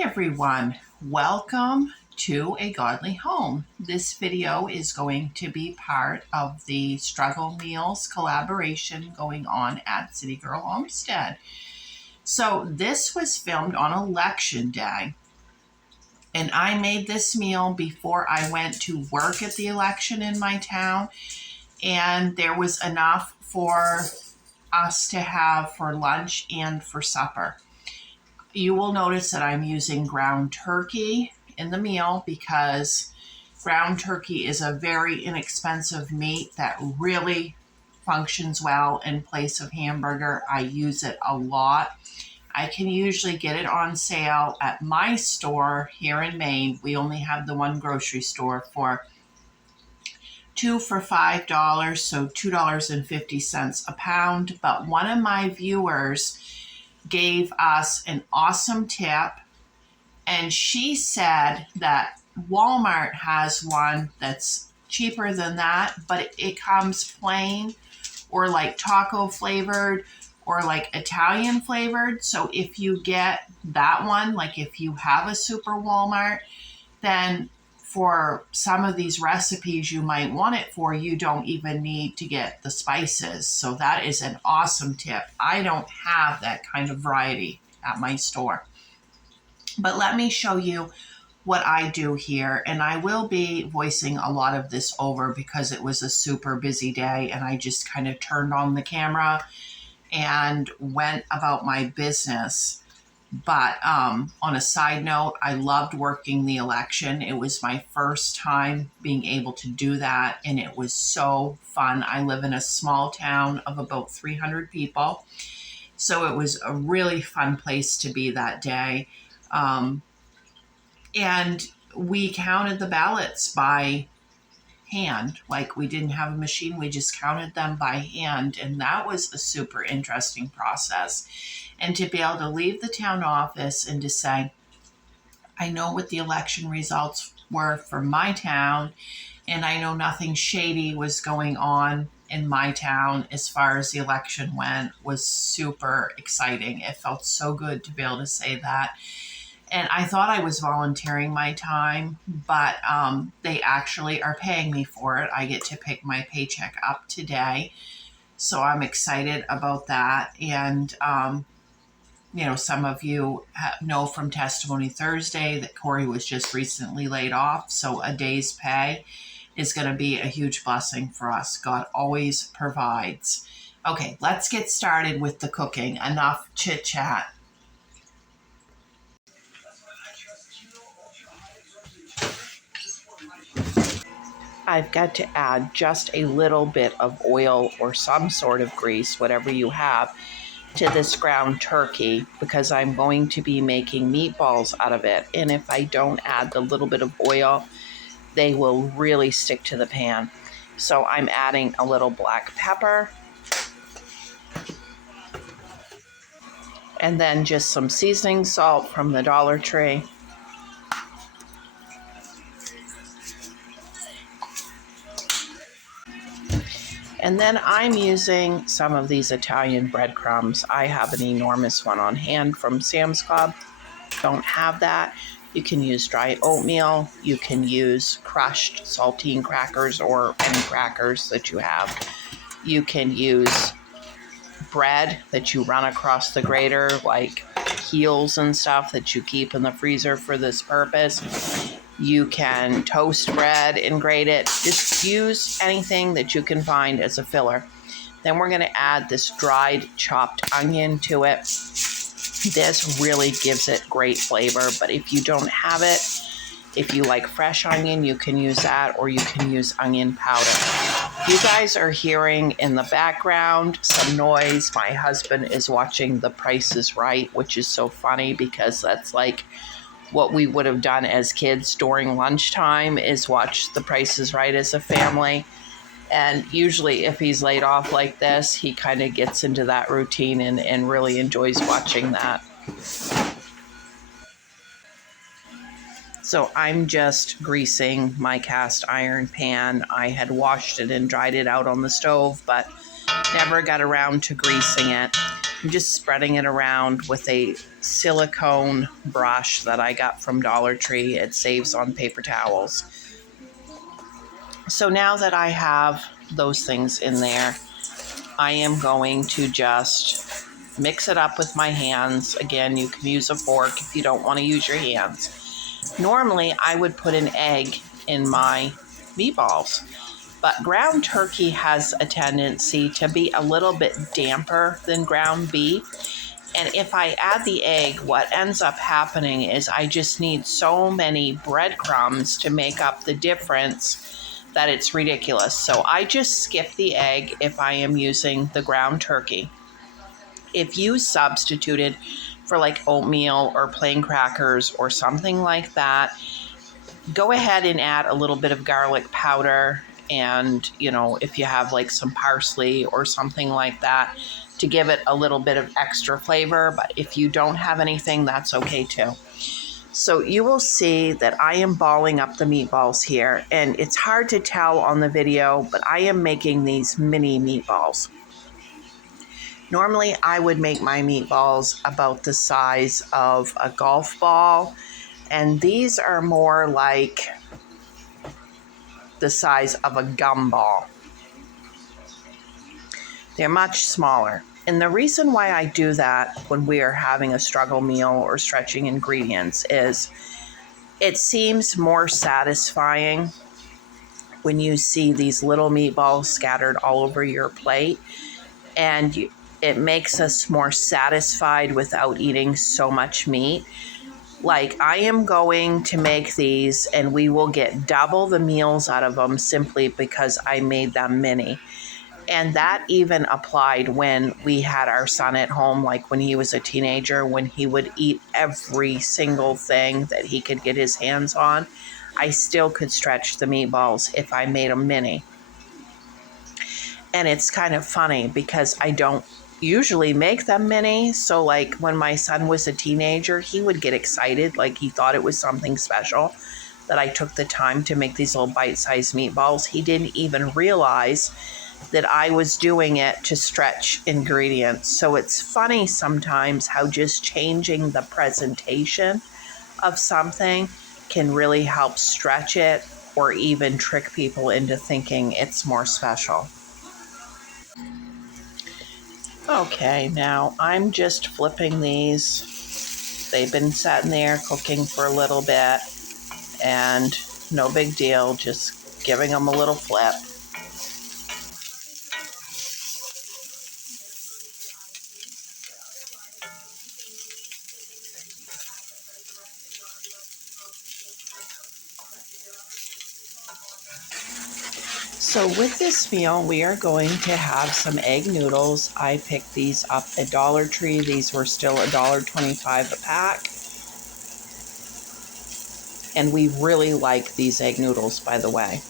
Hi everyone, welcome to A Godly Home. This video is going to be part of the Struggle Meals collaboration going on at City Girl Homestead. So this was filmed on election day, and I made this meal before I went to work at the election in my town, and there was enough for us to have for lunch and for supper. You will notice that I'm using ground turkey in the meal because ground turkey is a very inexpensive meat that really functions well in place of hamburger. I use it a lot. I can usually get it on sale at my store here in Maine. We only have the one grocery store for two for $5, so $2.50 a pound. But one of my viewers gave us an awesome tip, and she said that Walmart has one that's cheaper than that, but it comes plain or like taco flavored or like Italian flavored. So if you get that one, like if you have a Super Walmart, then for some of these recipes you might want it for, you don't even need to get the spices. So that is an awesome tip. I don't have that kind of variety at my store. But let me show you what I do here. And I will be voicing a lot of this over because it was a super busy day and I just kind of turned on the camera and went about my business. But on a side note, I loved working the election. It was my first time being able to do that, and it was so fun. I live in a small town of about 300 people, so it was a really fun place to be that day. And we counted the ballots by hand. Like, we didn't have a machine, we just counted them by hand, and that was a super interesting process. And to be able to leave the town office and to say, I know what the election results were for my town, and I know nothing shady was going on in my town as far as the election went, was super exciting. It felt so good to be able to say that. And I thought I was volunteering my time, but they actually are paying me for it. I get to pick my paycheck up today. So I'm excited about that. And, some of you know from Testimony Thursday that Corey was just recently laid off. So a day's pay is going to be a huge blessing for us. God always provides. Okay, let's get started with the cooking. Enough chit chat. I've got to add just a little bit of oil or some sort of grease, whatever you have, to this ground turkey because I'm going to be making meatballs out of it. And if I don't add the little bit of oil, they will really stick to the pan. So I'm adding a little black pepper and then just some seasoning salt from the Dollar Tree. And then I'm using some of these Italian breadcrumbs. I have an enormous one on hand from Sam's Club. Don't have that, you can use dry oatmeal. You can use crushed saltine crackers or any crackers that you have. You can use bread that you run across the grater, like heels and stuff that you keep in the freezer for this purpose. You can toast bread and grate it. Just use anything that you can find as a filler. Then we're going to add this dried chopped onion to it. This really gives it great flavor, but if you don't have it, if you like fresh onion, you can use that, or you can use onion powder. You guys are hearing in the background some noise. My husband is watching The Price is Right, which is so funny because that's like what we would have done as kids during lunchtime, is watch The Price is Right as a family. And usually if he's laid off like this, he kind of gets into that routine and really enjoys watching that. So I'm just greasing my cast iron pan. I had washed it and dried it out on the stove, but never got around to greasing it. I'm just spreading it around with a silicone brush that I got from Dollar Tree. It saves on paper towels. So now that I have those things in there, I am going to just mix it up with my hands. Again, you can use a fork if you don't want to use your hands. Normally, I would put an egg in my meatballs, but ground turkey has a tendency to be a little bit damper than ground beef. And if I add the egg, what ends up happening is I just need so many breadcrumbs to make up the difference that it's ridiculous. So I just skip the egg if I am using the ground turkey. If you substituted for like oatmeal or plain crackers or something like that, go ahead and add a little bit of garlic powder, and if you have like some parsley or something like that to give it a little bit of extra flavor. But if you don't have anything, that's okay too. So you will see that I am balling up the meatballs here, and it's hard to tell on the video, but I am making these mini meatballs. Normally I would make my meatballs about the size of a golf ball, and these are more like the size of a gumball. They're much smaller. And the reason why I do that when we are having a struggle meal or stretching ingredients is it seems more satisfying when you see these little meatballs scattered all over your plate, and it makes us more satisfied without eating so much meat. Like, I am going to make these and we will get double the meals out of them simply because I made them mini. And that even applied when we had our son at home, like when he was a teenager, when he would eat every single thing that he could get his hands on. I still could stretch the meatballs if I made them mini. And it's kind of funny because I don't usually make them mini. So like when my son was a teenager, he would get excited, like he thought it was something special that I took the time to make these little bite-sized meatballs. He didn't even realize that I was doing it to stretch ingredients. So it's funny sometimes how just changing the presentation of something can really help stretch it or even trick people into thinking it's more special. Okay, now I'm just flipping these. They've been sitting there cooking for a little bit, and no big deal, just giving them a little flip. So with this meal, we are going to have some egg noodles. I picked these up at Dollar Tree. These were still $1.25 a pack. And we really like these egg noodles, by the way.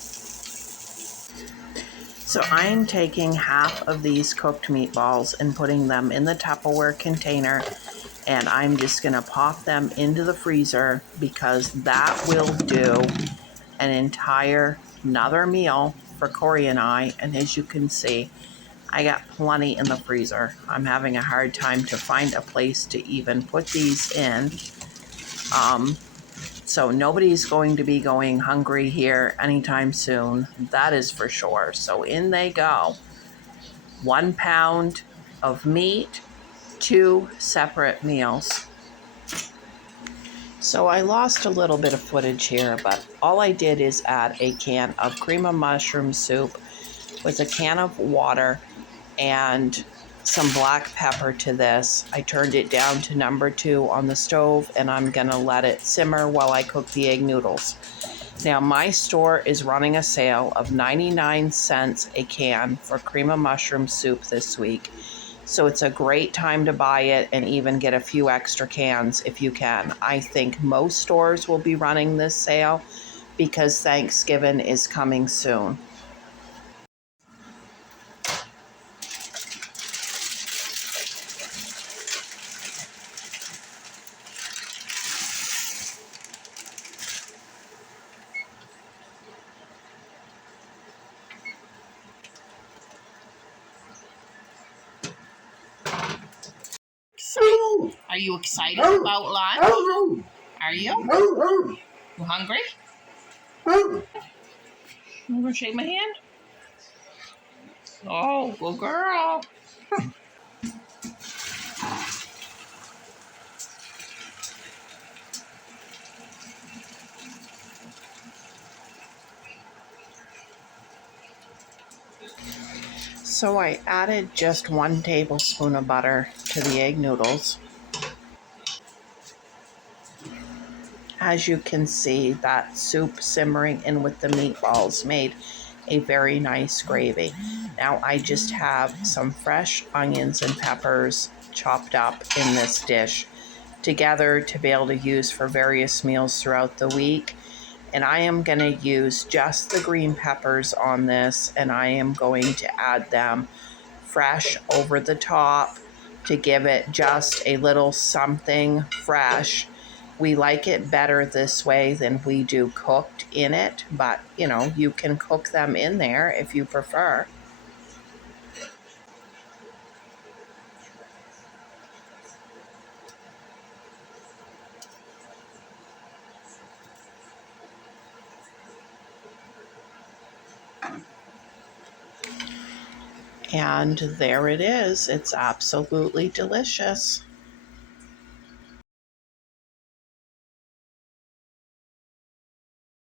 So I'm taking half of these cooked meatballs and putting them in the Tupperware container, and I'm just going to pop them into the freezer because that will do an entire another meal for Corey and I. And as you can see, I got plenty in the freezer. I'm having a hard time to find a place to even put these in. So nobody's going to be going hungry here anytime soon. That is for sure. So in they go. 1 pound of meat, 2 separate meals. So I lost a little bit of footage here, but all I did is add a can of cream of mushroom soup with a can of water and some black pepper to this. I turned it down to number 2 on the stove, and I'm gonna let it simmer while I cook the egg noodles. Now my store is running a sale of 99 cents a can for cream of mushroom soup this week. So it's a great time to buy it and even get a few extra cans if you can. I think most stores will be running this sale because Thanksgiving is coming soon. you excited about lunch? Are you? You hungry? You gonna shake my hand? Oh, good girl. So I added just 1 tablespoon of butter to the egg noodles. As you can see, that soup simmering in with the meatballs made a very nice gravy. Now I just have some fresh onions and peppers chopped up in this dish together to be able to use for various meals throughout the week. And I am going to use just the green peppers on this, and I am going to add them fresh over the top to give it just a little something fresh. We like it better this way than we do cooked in it, but you know, you can cook them in there if you prefer. And there it is. It's absolutely delicious.